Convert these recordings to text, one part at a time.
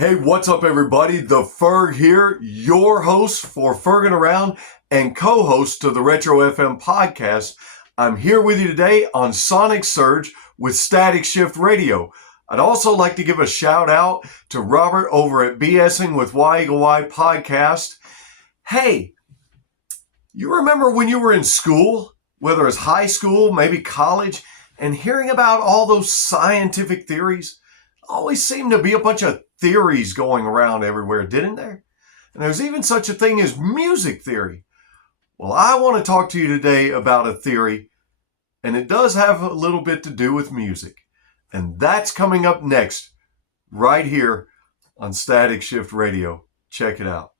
Hey, what's up, everybody? The Ferg here, your host for Fergin' Around and co-host to the Retro FM podcast. I'm here with you today on Sonic Surge with Static Shift Radio. I'd also like to give a shout out to Robert over at ingWithY-Eagle-Y podcast. Hey, you remember when you were in school, whether it's high school, maybe college, and hearing about all those scientific theories? Always seemed to be a bunch of theories going around everywhere, didn't there? And there's even such a thing as music theory. Well, I want to talk to you today about a theory, and it does have a little bit to do with music. And that's coming up next, right here on Static Shift Radio. Check it out.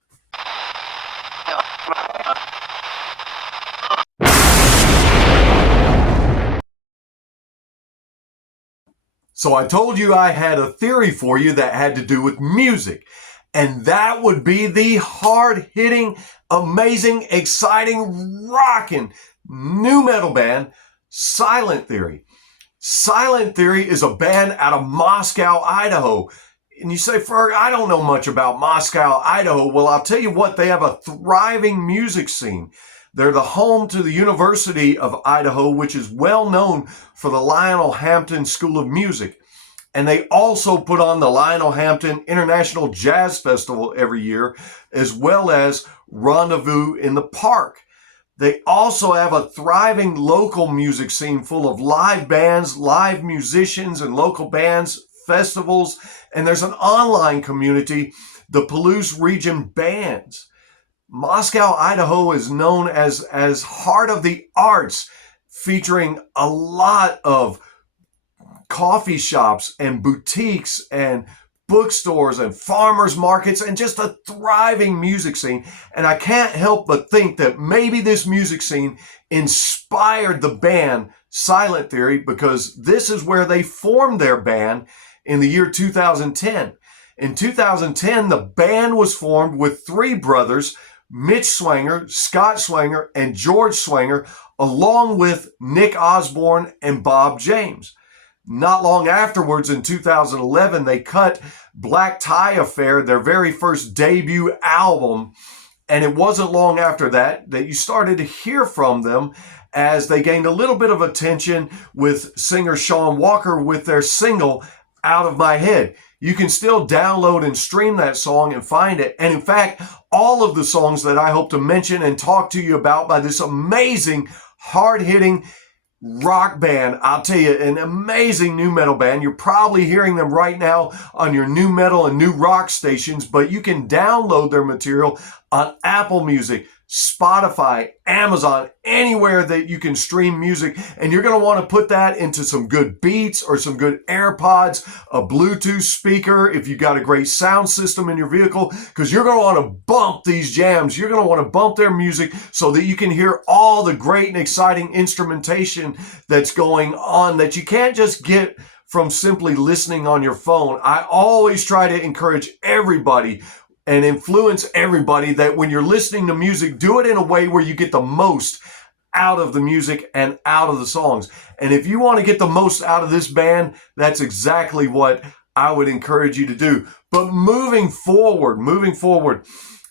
So I told you I had a theory for you that had to do with music. And that would be the hard-hitting, amazing, exciting, rockin' nu metal band, Silent Theory. Silent Theory is a band out of Moscow, Idaho. And you say, Ferg, I don't know much about Moscow, Idaho. Well, I'll tell you what, they have a thriving music scene. They're the home to the University of Idaho, which is well known for the Lionel Hampton School of Music. And they also put on the Lionel Hampton International Jazz Festival every year, as well as Rendezvous in the Park. They also have a thriving local music scene full of live bands, live musicians, and local bands, festivals. And there's an online community, the Palouse Region Bands. Moscow, Idaho is known as heart of the arts, featuring a lot of coffee shops and boutiques and bookstores and farmers markets and just a thriving music scene. And I can't help but think that maybe this music scene inspired the band Silent Theory, because this is where they formed their band in the year 2010. In 2010, the band was formed with three brothers, Mitch Swanger, Scott Swanger, and George Swanger, along with Nick Osborne and Bob James. Not long afterwards, in 2011, they cut Black Tie Affair, their very first debut album, and it wasn't long after that you started to hear from them as they gained a little bit of attention with singer Sean Walker with their single, Out of My Head. You can still download and stream that song and find it. And in fact, all of the songs that I hope to mention and talk to you about by this amazing, hard-hitting rock band, I'll tell you, an amazing nu metal band. You're probably hearing them right now on your nu metal and new rock stations, but you can download their material on Apple Music, Spotify, Amazon, anywhere that you can stream music. And you're going to want to put that into some good beats or some good AirPods, a Bluetooth speaker, if you've got a great sound system in your vehicle, because you're going to want to bump these jams. You're going to want to bump their music so that you can hear all the great and exciting instrumentation that's going on that you can't just get from simply listening on your phone. I always try to encourage everybody and influence everybody that when you're listening to music, do it in a way where you get the most out of the music and out of the songs. And if you want to get the most out of this band, that's exactly what I would encourage you to do. But moving forward,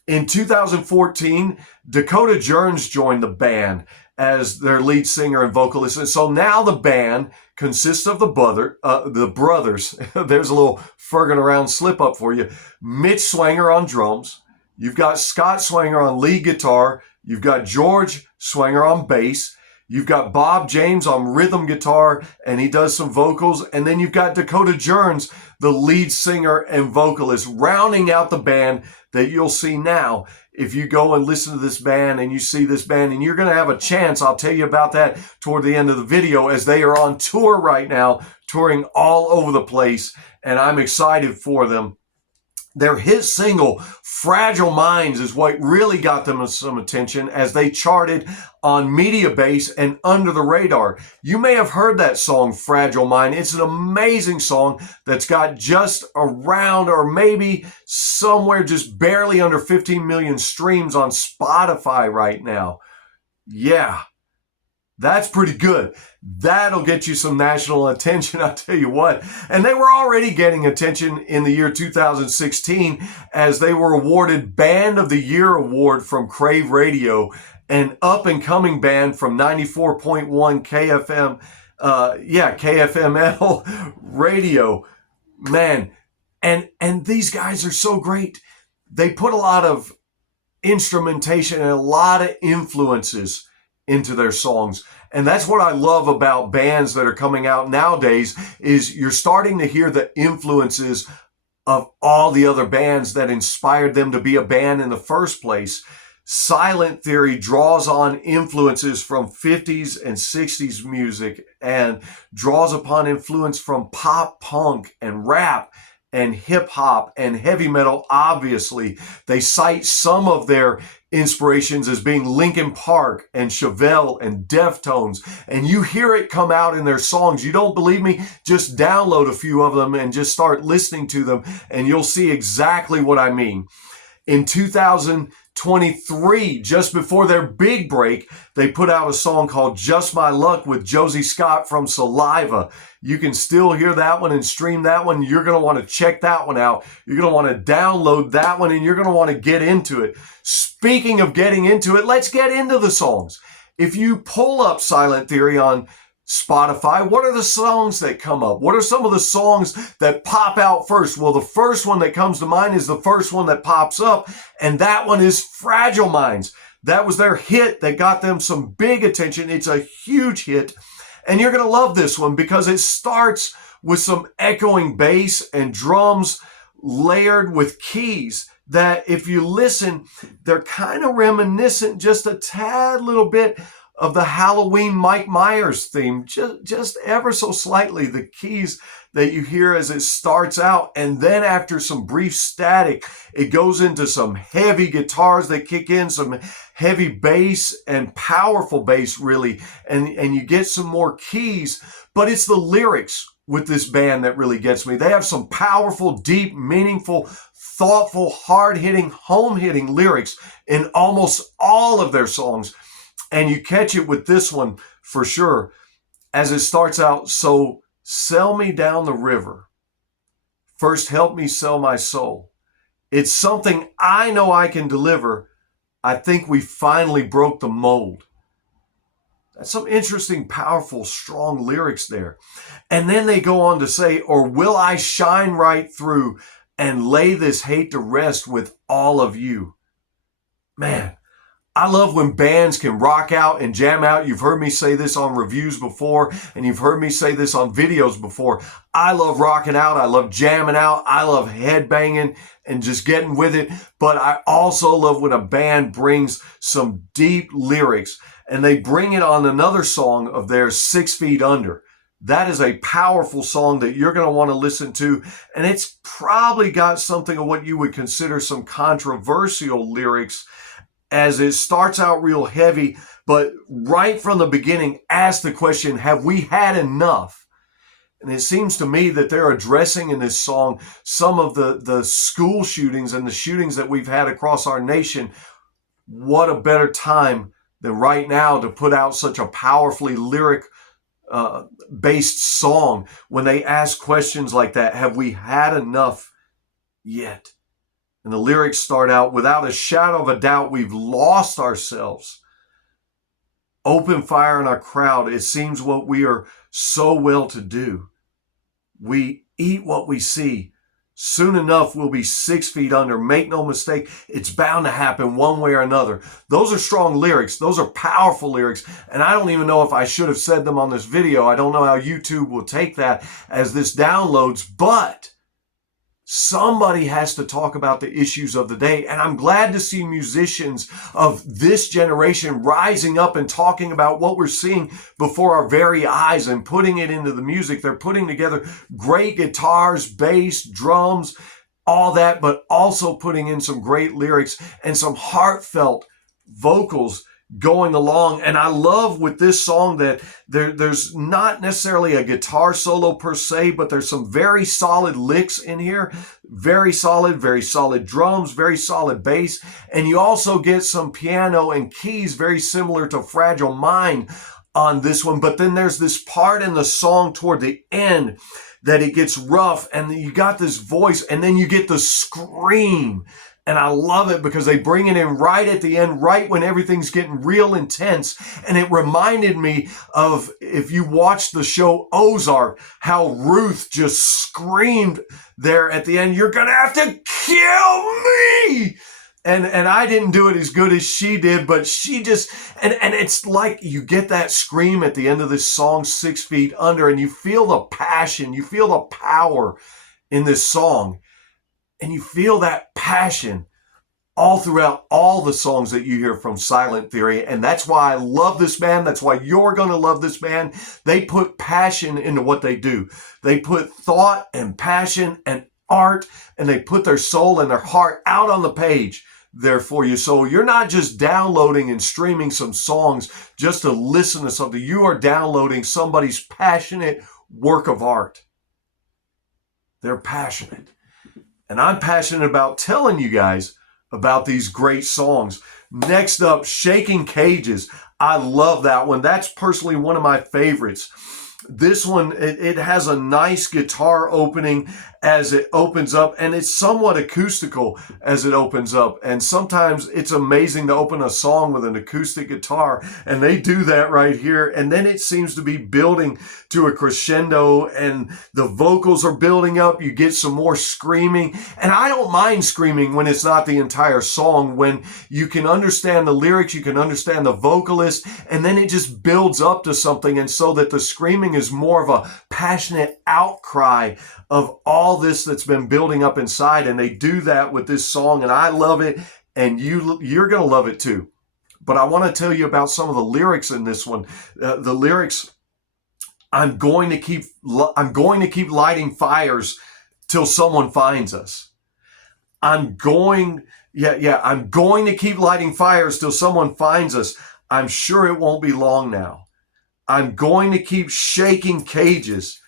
in 2014, Dakota Jones joined the band as their lead singer and vocalist. And so now the band consists of the brothers. There's a little Fergin' Around slip up for you. Mitch Swanger on drums. You've got Scott Swanger on lead guitar. You've got George Swanger on bass. You've got Bob James on rhythm guitar, and he does some vocals. And then you've got Dakota Jones, the lead singer and vocalist, rounding out the band that you'll see now. If you go and listen to this band and you see this band, and you're going to have a chance, I'll tell you about that toward the end of the video, as they are on tour right now, touring all over the place, and I'm excited for them. Their hit single, Fragile Minds, is what really got them some attention as they charted on Mediabase and Under the Radar. You may have heard that song, Fragile Mind. It's an amazing song that's got just around, or maybe somewhere just barely under 15 million streams on Spotify right now. Yeah. That's pretty good. That'll get you some national attention, I tell you what. And they were already getting attention in the year 2016 as they were awarded Band of the Year award from Crave Radio, an up-and-coming band from 94.1 KFM, KFML radio. Man, and these guys are so great. They put a lot of instrumentation and a lot of influences into their songs. And that's what I love about bands that are coming out nowadays is you're starting to hear the influences of all the other bands that inspired them to be a band in the first place. Silent Theory draws on influences from 50s and 60s music and draws upon influence from pop punk and rap and hip hop and heavy metal. Obviously, they cite some of their inspirations as being Linkin Park and Chevelle and Deftones, and you hear it come out in their songs. You don't believe me? Just download a few of them and just start listening to them, and you'll see exactly what I mean. In 2023, just before their big break, they put out a song called Just My Luck with Josie Scott from Saliva. You can still hear that one and stream that one. You're going to want to check that one out. You're going to want to download that one, and you're going to want to get into it. Speaking of getting into it, let's get into the songs. If you pull up Silent Theory on Spotify, what are the songs that come up? What are some of the songs that pop out first? Well, the first one that comes to mind is the first one that pops up, and that one is Fragile Minds. That was their hit that got them some big attention. It's a huge hit, and you're going to love this one because it starts with some echoing bass and drums layered with keys that, if you listen, they're kind of reminiscent just a tad little bit of the Halloween Mike Myers theme, just ever so slightly, the keys that you hear as it starts out. And then after some brief static, it goes into some heavy guitars that kick in, some heavy bass and powerful bass, really. And you get some more keys, but it's the lyrics with this band that really gets me. They have some powerful, deep, meaningful, thoughtful, hard-hitting, home-hitting lyrics in almost all of their songs. And you catch it with this one for sure, as it starts out, so sell me down the river. First, help me sell my soul. It's something I know I can deliver. I think we finally broke the mold. That's some interesting, powerful, strong lyrics there. And then they go on to say, or will I shine right through and lay this hate to rest with all of you? Man, I love when bands can rock out and jam out. You've heard me say this on reviews before, and you've heard me say this on videos before. I love rocking out. I love jamming out. I love headbanging and just getting with it. But I also love when a band brings some deep lyrics, and they bring it on another song of theirs, 6 Feet Under. That is a powerful song that you're going to want to listen to, and it's probably got something of what you would consider some controversial lyrics, as it starts out real heavy, but right from the beginning asks the question, have we had enough? And it seems to me that they're addressing in this song some of the school shootings and the shootings that we've had across our nation. What a better time than right now to put out such a powerfully lyric based song when they ask questions like that. Have we had enough yet? And the lyrics start out, without a shadow of a doubt, we've lost ourselves. Open fire in our crowd. It seems what we are so well to do. We eat what we see. Soon enough, we'll be 6 feet under. Make no mistake, it's bound to happen one way or another. Those are strong lyrics. Those are powerful lyrics. And I don't even know if I should have said them on this video. I don't know how YouTube will take that as this downloads, but somebody has to talk about the issues of the day. And I'm glad to see musicians of this generation rising up and talking about what we're seeing before our very eyes and putting it into the music. They're putting together great guitars, bass, drums, all that, but also putting in some great lyrics and some heartfelt vocals going along. And I love with this song that there's not necessarily a guitar solo per se, but there's some very solid licks in here. Very solid drums, very solid bass. And you also get some piano and keys very similar to Fragile Mind on this one. But then there's this part in the song toward the end that it gets rough, and you got this voice, and then you get the scream. And I love it because they bring it in right at the end, right when everything's getting real intense. And it reminded me of, if you watch the show Ozark, how Ruth just screamed there at the end, "You're going to have to kill me." And I didn't do it as good as she did, but she just, and it's like you get that scream at the end of this song, 6 Feet Under, and you feel the passion, you feel the power in this song. And you feel that passion all throughout all the songs that you hear from Silent Theory. And that's why I love this band. That's why you're going to love this band. They put passion into what they do. They put thought and passion and art, and they put their soul and their heart out on the page there for you. So you're not just downloading and streaming some songs just to listen to something. You are downloading somebody's passionate work of art. They're passionate. And I'm passionate about telling you guys about these great songs. Next up, Shaking Cages. I love that one. That's personally one of my favorites. This one, it has a nice guitar opening as it opens up, and it's somewhat acoustical as it opens up. And sometimes it's amazing to open a song with an acoustic guitar, and they do that right here. And then it seems to be building to a crescendo, and the vocals are building up. You get some more screaming, and I don't mind screaming when it's not the entire song, when you can understand the lyrics, you can understand the vocalist, and then it just builds up to something, and so that the screaming is more of a passionate outcry of all this that's been building up inside. And they do that with this song, and I love it, and you're going to love it too. But I want to tell you about some of the lyrics in this one. The lyrics, I'm going to keep lighting fires till someone finds us. I'm going to keep lighting fires till someone finds us. I'm sure it won't be long now. I'm going to keep shaking cages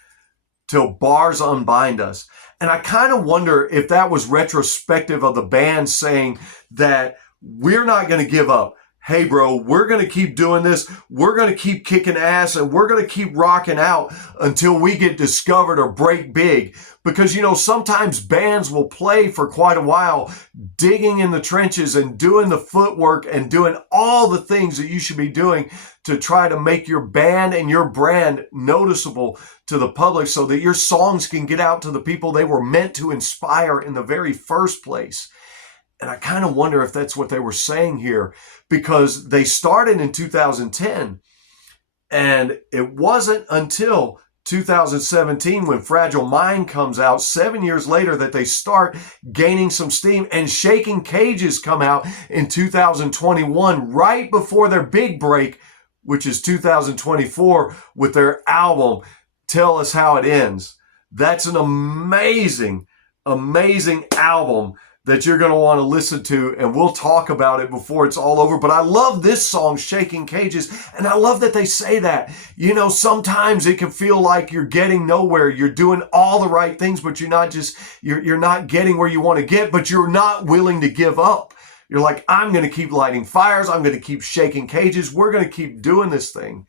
till bars unbind us. And I kind of wonder if that was retrospective of the band saying that we're not going to give up. Hey, bro, we're going to keep doing this. We're going to keep kicking ass, and we're going to keep rocking out until we get discovered or break big. Because, sometimes bands will play for quite a while, digging in the trenches and doing the footwork and doing all the things that you should be doing to try to make your band and your brand noticeable to the public so that your songs can get out to the people they were meant to inspire in the very first place. And I kind of wonder if that's what they were saying here, because they started in 2010, and it wasn't until 2017 when Fragile Mind comes out, 7 years later, that they start gaining some steam. And Shaking Cages come out in 2021, right before their big break, which is 2024, with their album, Tell Us How It Ends. That's an amazing, amazing album that you're going to want to listen to, and we'll talk about it before it's all over. But I love this song, Shaking Cages, and I love that they say that. Sometimes it can feel like you're getting nowhere. You're doing all the right things, but you're not getting where you want to get, but you're not willing to give up. You're like, I'm going to keep lighting fires. I'm going to keep shaking cages. We're going to keep doing this thing.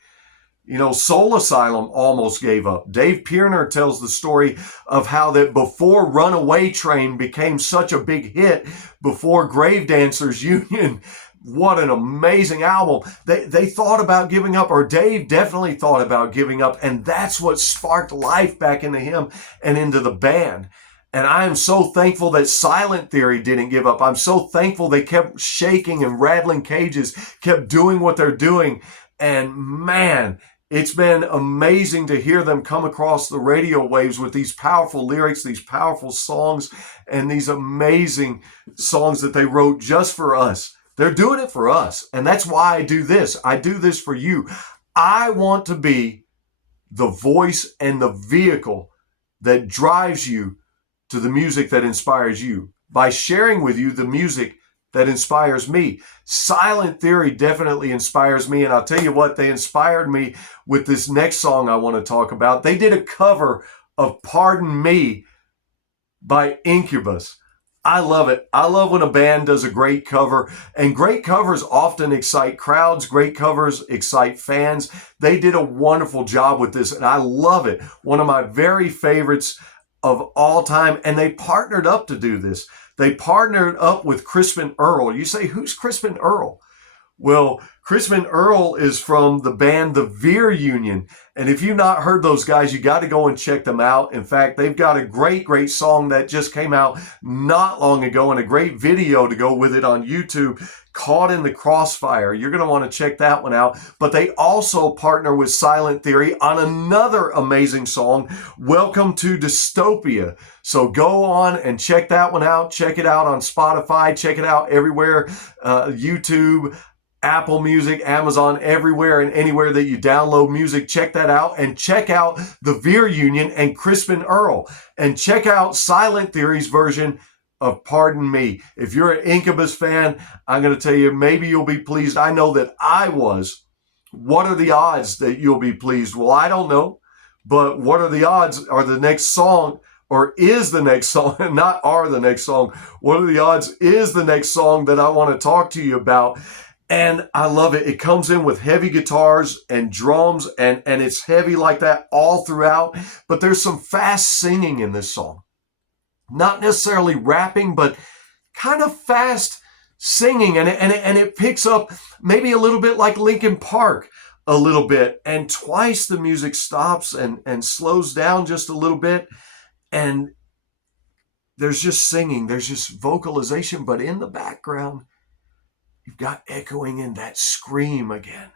Soul Asylum almost gave up. Dave Pierner tells the story of how that before Runaway Train became such a big hit, before Grave Dancers Union, what an amazing album. They thought about giving up, or Dave definitely thought about giving up, and that's what sparked life back into him and into the band. And I am so thankful that Silent Theory didn't give up. I'm so thankful they kept shaking and rattling cages, kept doing what they're doing. And man, it's been amazing to hear them come across the radio waves with these powerful lyrics, these powerful songs, and these amazing songs that they wrote just for us. They're doing it for us. And that's why I do this. I do this for you. I want to be the voice and the vehicle that drives you to the music that inspires you by sharing with you the music that inspires me. Silent Theory definitely inspires me, and I'll tell you what, they inspired me with this next song I want to talk about. They did a cover of Pardon Me by Incubus. I love it. I love when a band does a great cover, and great covers often excite crowds. Great covers excite fans. They did a wonderful job with this, and I love it. One of my very favorites of all time, and they partnered up to do this. They partnered up with Crispin Earl. You say, who's Crispin Earl? Well, Crispin Earl is from the band The Veer Union. And if you've not heard those guys, you got to go and check them out. In fact, they've got a great, great song that just came out not long ago and a great video to go with it on YouTube, Caught in the Crossfire. You're going to want to check that one out. But they also partner with Silent Theory on another amazing song, Welcome to Dystopia. So go on and check that one out. Check it out on Spotify. Check it out everywhere, YouTube, Apple Music, Amazon, everywhere and anywhere that you download music. Check that out, and check out the Veer Union and Crispin Earl, and check out Silent Theory's version of Pardon Me. If you're an Incubus fan, I'm going to tell you, maybe you'll be pleased. I know that I was. What are the odds that you'll be pleased? Well, I don't know, but what are the odds? Are the next song, or is the next song, not are the next song, what are the odds is the next song that I want to talk to you about? And I love it. It comes in with heavy guitars and drums, and it's heavy like that all throughout. But there's some fast singing in this song. Not necessarily rapping, but kind of fast singing. And it picks up maybe a little bit like Linkin Park a little bit. And twice the music stops and slows down just a little bit. And there's just singing. There's just vocalization. But in the background, you've got echoing in that scream again.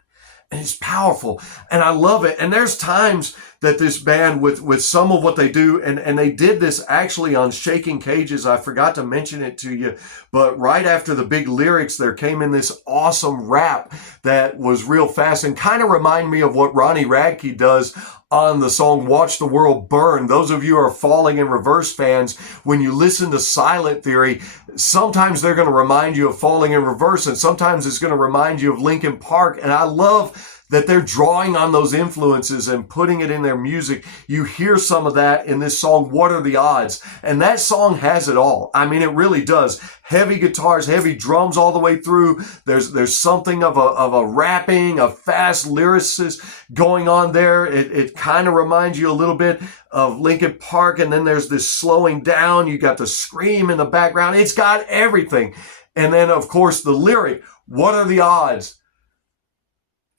And it's powerful. And I love it. And there's times that this band, with some of what they do, and they did this actually on Shaking Cages. I forgot to mention it to you. But right after the big lyrics, there came in this awesome rap that was real fast and kind of remind me of what Ronnie Radke does on the song Watch the World Burn. Those of you who are Falling in Reverse fans, when you listen to Silent Theory, sometimes they're going to remind you of Falling in Reverse, and sometimes it's going to remind you of Linkin Park. And I love that they're drawing on those influences and putting it in their music. You hear some of that in this song, What Are the Odds? And that song has it all. I mean, it really does. Heavy guitars, heavy drums all the way through. There's something of a rapping, a fast lyricist going on there. It kind of reminds you a little bit of Linkin Park. And then there's this slowing down. You got the scream in the background. It's got everything. And then, of course, the lyric, what are the odds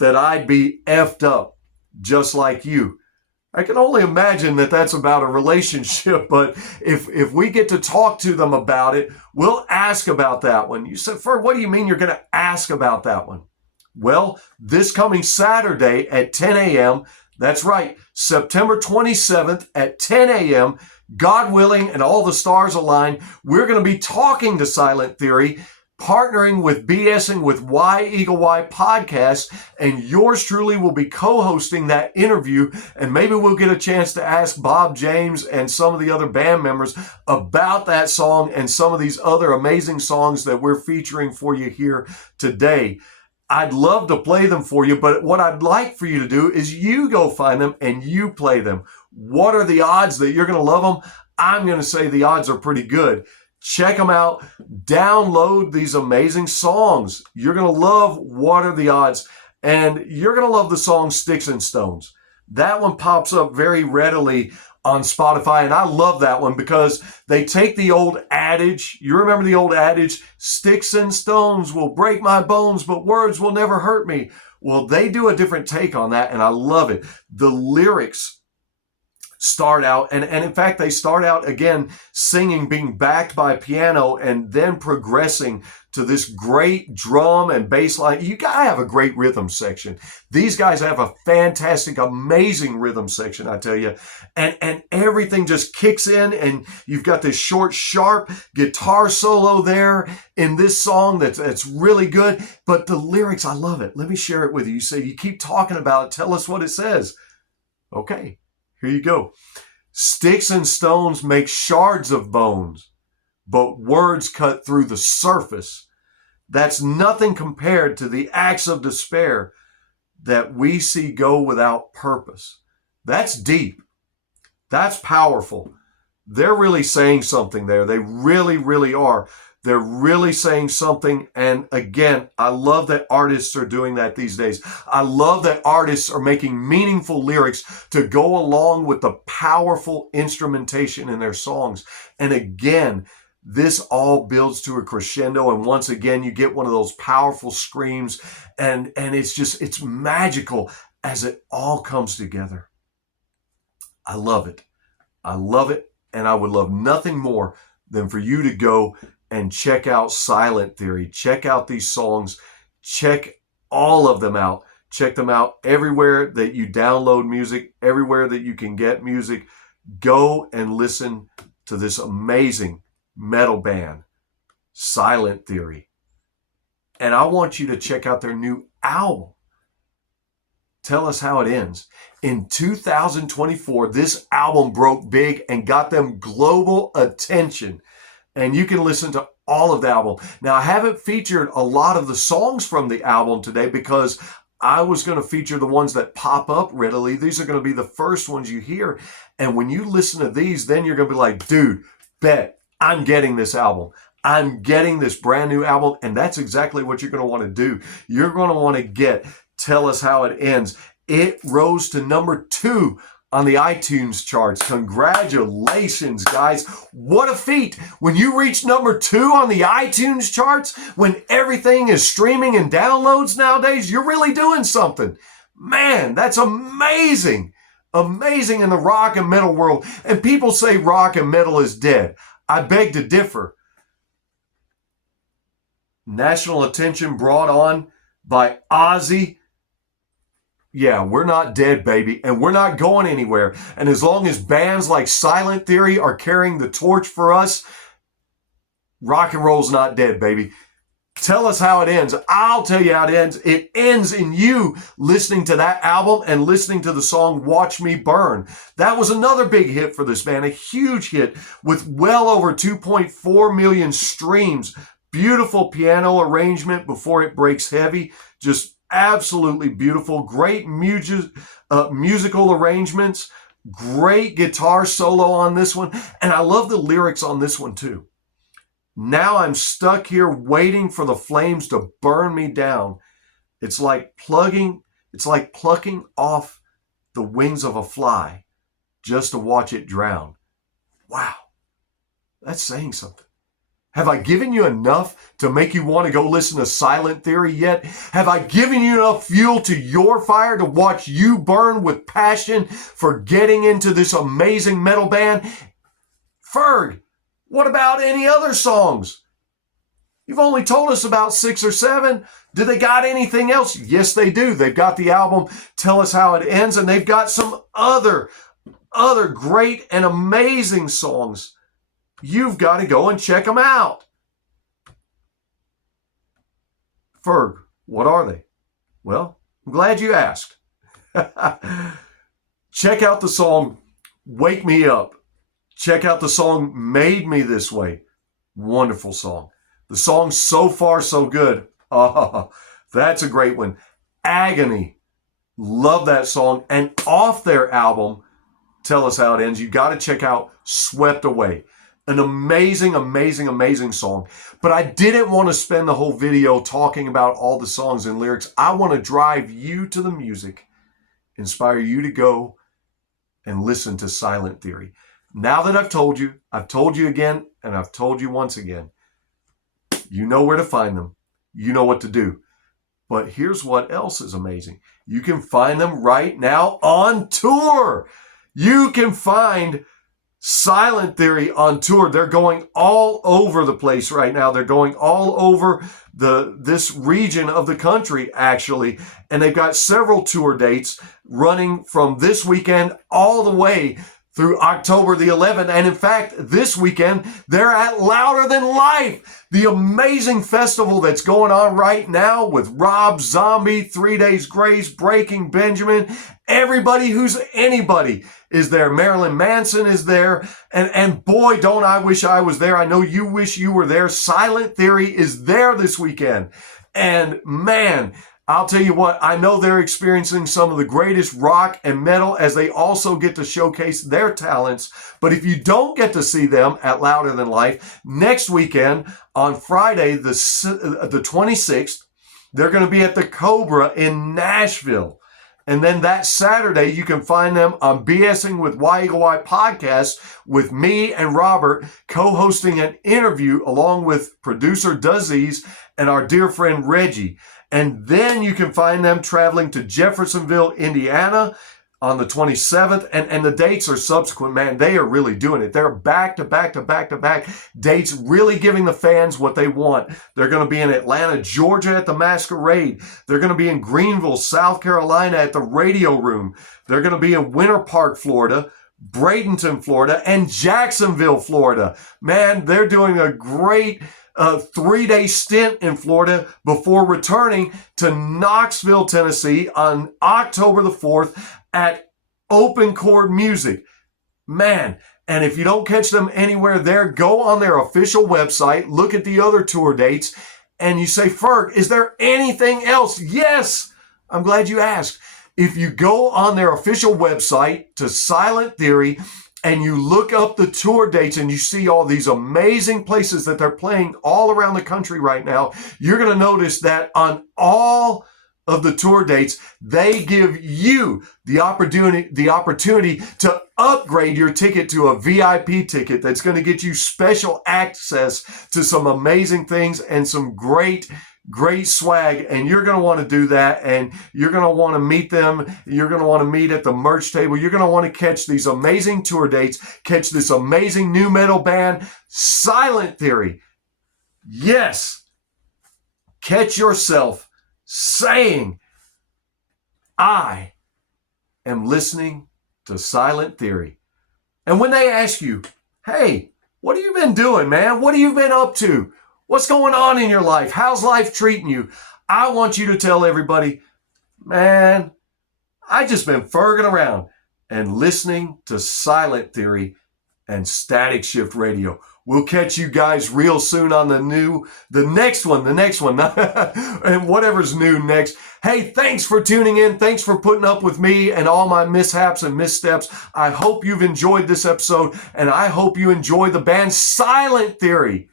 that I'd be effed up just like you? I can only imagine that that's about a relationship, but if we get to talk to them about it, we'll ask about that one. You said, Ferg, what do you mean you're going to ask about that one? Well, this coming Saturday at 10 a.m., that's right, September 27th at 10 a.m., God willing and all the stars align, we're going to be talking to Silent Theory, partnering with BSing with Y-Eagle-Y podcast, and yours truly will be co-hosting that interview, and maybe we'll get a chance to ask Bob James and some of the other band members about that song and some of these other amazing songs that we're featuring for you here today. I'd love to play them for you, but what I'd like for you to do is you go find them and you play them. What are the odds that you're going to love them? I'm going to say the odds are pretty good. Check them out. Download these amazing songs. You're going to love What Are the Odds? And you're going to love the song Sticks and Stones. That one pops up very readily on Spotify, and I love that one because they take the old adage. You remember the old adage, sticks and stones will break my bones, but words will never hurt me. Well, they do a different take on that, and I love it. The lyrics start out, and in fact, they start out again singing, being backed by piano, and then progressing to this great drum and bass line. You gotta have a great rhythm section. These guys have a fantastic, amazing rhythm section, I tell you. And everything just kicks in, and you've got this short, sharp guitar solo there in this song that's really good. But the lyrics, I love it. Let me share it with you. You say, you keep talking about it. Tell us what it says. Okay. Here you go. Sticks and stones make shards of bones, but words cut through the surface. That's nothing compared to the acts of despair that we see go without purpose. That's deep. That's powerful. they're really saying something there. They really, really are. They're really saying something. And again, I love that artists are doing that these days. I love that artists are making meaningful lyrics to go along with the powerful instrumentation in their songs. And again, this all builds to a crescendo. And once again, you get one of those powerful screams. And it's magical as it all comes together. I love it. I love it. And I would love nothing more than for you to go and check out Silent Theory. Check out these songs. Check all of them out. Check them out everywhere that you download music, everywhere that you can get music. Go and listen to this amazing metal band, Silent Theory. And I want you to check out their new album. Tell us how it ends. In 2024, this album broke big and got them global attention. And you can listen to all of the album. Now, I haven't featured a lot of the songs from the album today because I was going to feature the ones that pop up readily. These are going to be the first ones you hear. And when you listen to these, then you're going to be like, dude, bet I'm getting this album. I'm getting this brand new album. And that's exactly what you're going to want to do. You're going to want to get Tell Us How It Ends. It rose to number 2 on the iTunes charts. Congratulations, guys. What a feat. When you reach number 2 on the iTunes charts, when everything is streaming and downloads nowadays, you're really doing something. Man, that's amazing. Amazing in the rock and metal world. And people say rock and metal is dead. I beg to differ. National attention brought on by Ozzy. Yeah, we're not dead, baby, and we're not going anywhere. And as long as bands like Silent Theory are carrying the torch for us, rock and roll's not dead, baby. Tell us how it ends. I'll tell you how it ends. It ends in you listening to that album and listening to the song Watch Me Burn. That was another big hit for this band, a huge hit with well over 2.4 million streams. Beautiful piano arrangement before it breaks heavy. Just absolutely beautiful. Great musical arrangements. Great guitar solo on this one. And I love the lyrics on this one too. Now I'm stuck here waiting for the flames to burn me down. It's like plucking off the wings of a fly just to watch it drown. Wow. That's saying something. Have I given you enough to make you want to go listen to Silent Theory yet? Have I given you enough fuel to your fire to watch you burn with passion for getting into this amazing metal band? Ferg, what about any other songs? You've only told us about 6 or 7. Do they got anything else? Yes, they do. They've got the album Tell Us How It Ends, and they've got some other great and amazing songs. You've got to go and check them out. Ferg, what are they? Well, I'm glad you asked. Check out the song Wake Me Up. Check out the song Made Me This Way. Wonderful song. The song So Far So Good. Oh, that's a great one. Agony. Love that song. And off their album, Tell Us How It Ends, you got to check out Swept Away. An amazing, amazing, amazing song. But I didn't want to spend the whole video talking about all the songs and lyrics. I want to drive you to the music, inspire you to go and listen to Silent Theory. Now that I've told you again, and I've told you once again, you know where to find them. You know what to do. But here's what else is amazing. You can find them right now on tour. You can find Silent Theory on tour. They're going all over the place right now. They're going all over this region of the country, actually. And they've got several tour dates running from this weekend all the way through October the 11th. And in fact, this weekend, they're at Louder Than Life, the amazing festival that's going on right now with Rob Zombie, 3 Days Grace, Breaking Benjamin. Everybody who's anybody is there. Marilyn Manson is there. And boy, don't I wish I was there. I know you wish you were there. Silent Theory is there this weekend. And man, I'll tell you what, I know they're experiencing some of the greatest rock and metal as they also get to showcase their talents. But if you don't get to see them at Louder Than Life, next weekend on Friday, the 26th, they're going to be at the Cobra in Nashville. And then that Saturday, you can find them on BSing with Y-Eagle-Y podcast with me and Robert co-hosting an interview along with producer Duzzies and our dear friend Reggie. And then you can find them traveling to Jeffersonville, Indiana on the 27th. And the dates are subsequent, man. They are really doing it. They're back to back to back to back dates, really giving the fans what they want. They're going to be in Atlanta, Georgia at the Masquerade. They're going to be in Greenville, South Carolina at the Radio Room. They're going to be in Winter Park, Florida, Bradenton, Florida, and Jacksonville, Florida. Man, they're doing a great 3-day stint in Florida before returning to Knoxville, Tennessee on October the 4th at Open Chord Music. Man, and if you don't catch them anywhere there, go on their official website, look at the other tour dates, and you say, Ferg, is there anything else? Yes, I'm glad you asked. If you go on their official website to Silent Theory, and you look up the tour dates and you see all these amazing places that they're playing all around the country right now, you're going to notice that on all of the tour dates, they give you the opportunity to upgrade your ticket to a VIP ticket that's going to get you special access to some amazing things and some great swag, and you're going to want to do that, and you're going to want to meet them. You're going to want to meet at the merch table. You're going to want to catch these amazing tour dates, catch this amazing new metal band, Silent Theory. Yes, catch yourself saying, I am listening to Silent Theory. And when they ask you, hey, what have you been doing, man? What have you been up to? What's going on in your life? How's life treating you? I want you to tell everybody, man, I just been ferging around and listening to Silent Theory and Static Shift Radio. We'll catch you guys real soon on the next one, and whatever's new next. Hey, thanks for tuning in. Thanks for putting up with me and all my mishaps and missteps. I hope you've enjoyed this episode, and I hope you enjoy the band Silent Theory.